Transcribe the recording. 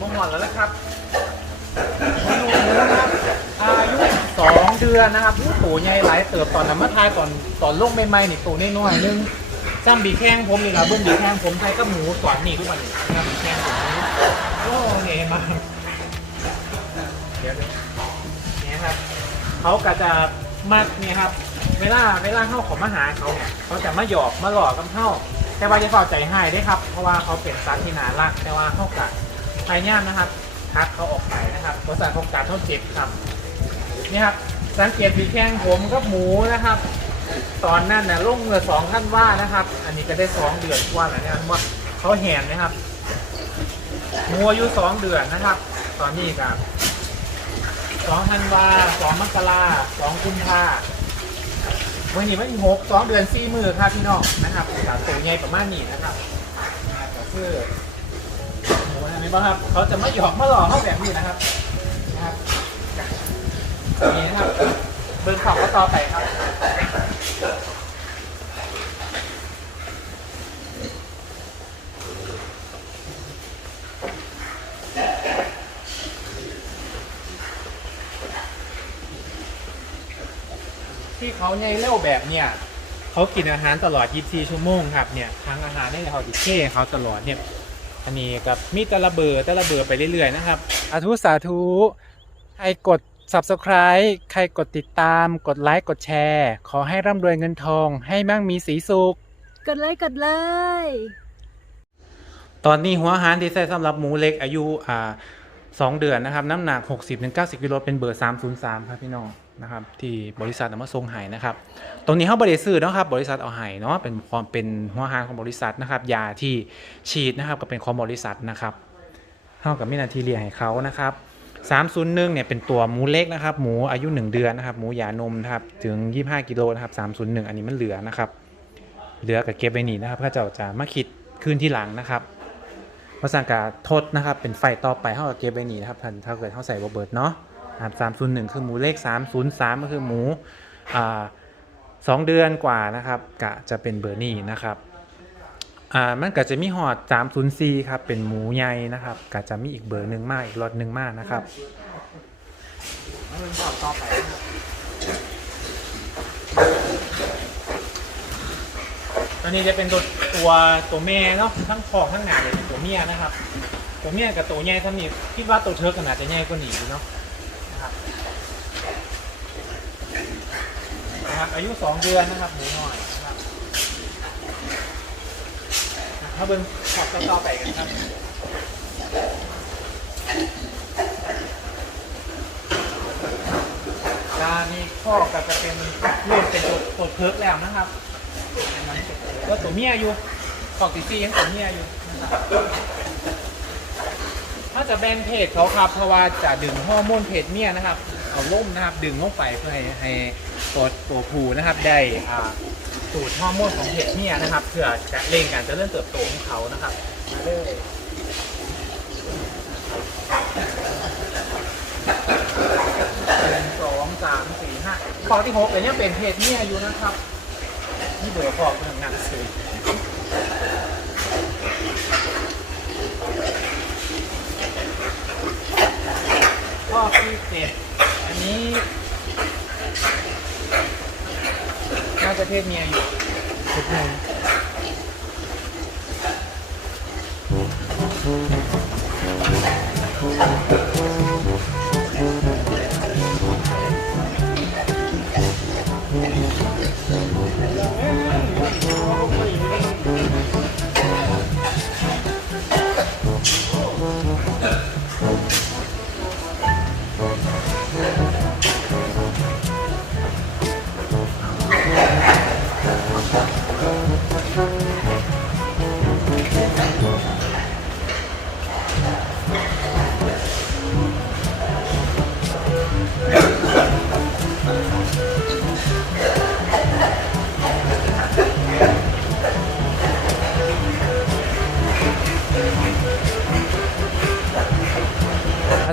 มงหอนแล้วนะครับมีลูกหมูนะครับอายุสองเดือนนะครับผู้โตใหญ่หลายเติบตอนน้ำมาทายตอนตอนลงใหม่ๆนี่ตัวน้อยๆนึงซ้ำบีแข้งผมนี่ละเบิ้งบีแข้งผมไทยกับหมูสอนนี่ทุกวันนี้นะครับบีแข้งผมนี่โอ้เห็นมาเดี๋ยวเนี่ยครับเขาก็จะมักเนี่ยครับ เวลาเวลาเข้าของมาหาเขาเนี่ยเขาจะมาหยอกมาหลอกกับเข้าแต่ว่าจะเฝ้าใจให้ได้ครับ เพราะว่าเขาเป็นสัตว์ที่น่ารัก แต่ว่าเข้ากัด พายย่ามนะครับทักเขาออกไปนะครับเพราะสัตว์เขากัดเขาเจ็บครับนี่ครับสังเกตปีแข้งผมกับหมูนะครับ ตอนนั้นนะลงเมื่อสองท่านว่านะครับ อันนี้ก็ได้สองเดือนกว่าแล้วเนี่ยว่าเขาแหนนะครับหมูอายุสองเดือนนะครับ ตอนนี้ครับสองธันวาสองมกราสองกุมภาวันนี้มันหกสองเดือนสี่มือครับพี่น้องนะครับสามตัวใหญ่ประมาณนี้นะครับก็คือ หมูอันนี้บ้างครับ เขาจะไม่หยอกมาหลอกเขาแบบนี้นะครับ นะครับนี่นะครับ เบิร์ของก็ต่อไปครับที่เขาใหญ่เร็วแบบเนี่ยเขากินอาหารตลอด 24 ชั่วโมงครับเนี่ยทั้งอาหารได้เขาติเท่เขาตลอดเนี่ย อันนี้กับมีแต่ละเบอร์แต่ละเบอร์ไปเรื่อยๆนะครับสาธุสาธุ ใครกด subscribe ใครกดติดตาม กดไลค์ กดแชร์ ขอให้ร่ำรวยเงินทอง ให้มั่งมีสีสุข กดเลยกดเลย ตอนนี้หัวอาหารที่ใส่สำหรับหมูเล็กอายุอ่า สองเดือนนะครับ น้ำหนัก 60-90กิโลเป็นเบอร์ 303 ครับพี่น้องนะครับที่บริษัทเอามาส่งให้นะครับ ตรงนี้เขาบริซื้อนะครับบริษัทเอาให้เนาะเป็นความเป็นหัวหารของบริษัทนะครับ ยาที่ฉีดนะครับก็เป็นของบริษัทนะครับเท่ากับมีหนาทีเรียให้เขานะครับ301เนี่ยเป็นตัวหมูเล็กนะครับ หมูอายุ 1 เดือนนะครับ หมูหยานมนะครับถึง 25 กิโลนะครับ301 อันนี้มันเหลือนะครับ เหลือกับเก็บไว้นี่นะครับพระเจ้าจะมาคิดคืนที่หลังนะครับ ภาษากาทดนะครับ เป็นไฟต่อไปเท่ากับเก็บไว้นี่นะครับท่านถ้าเกิดเท่าใส่บเบิร์ดเนาะสามศูนย์หนึ่งคือหมูเลขสามศูนย์สามก็คือหมูอ่าสองเดือนกว่านะครับกะจะเป็นเบอร์นี่นะครับอ่ามันก็จะมีหอดสามศูนย์สี่ครับเป็นหมูใหญ่นะครับกะจะมีอีกเบอร์หนึ่งมากอีกรถหนึ่งมากนะครับต่อไปนะครับตัว นนี้จะเป็นตัวตัวตัวแม่เนาะทั้งคอทั้งหนาเลยตัวเมียนะครับ ตัวเมียกับตัวใหญ่ท่านี้คิดว่าตัวเทิร์กขนาดจะใหญ่กว่านี้อยู่เนาะนะครับนะครับอายุสองเดือนนะครับหมูน้อยนะครับถ้าเบิ้งขอบต่อไปกันครับการนี้ข้อก็จะเป็นรูปเป็นตัวตัวเทิร์กแล้วนะครับ ก็ตัวเมียอยู่กอกติซี่ยังตัวเมียอยู่ถ้าจะแบ่งเพศเขาครับ เพราะว่าจะดึงฮอร์โมนเพศเมียนะครับเอาล่มนะครับ ดึงลงไปเพื่อให้ให้ตัวตัวผูนะครับ ได้อ่าสูตรฮอร์โมนของเพศเมียนะครับเพื่อจะเร่งการเจริญเติบโตของเขานะครับมาเลยหนึ่งสองสามสี่ห้าข้อที่หกเลยเนี่ยเป็นเพศเมียอยู่นะครับ นี่เบอร์พ่อเรื่องนังสือข้อที่เจ็ดอันนี้น่าจะเพศเมียอยู่ชุดหนึ่งสา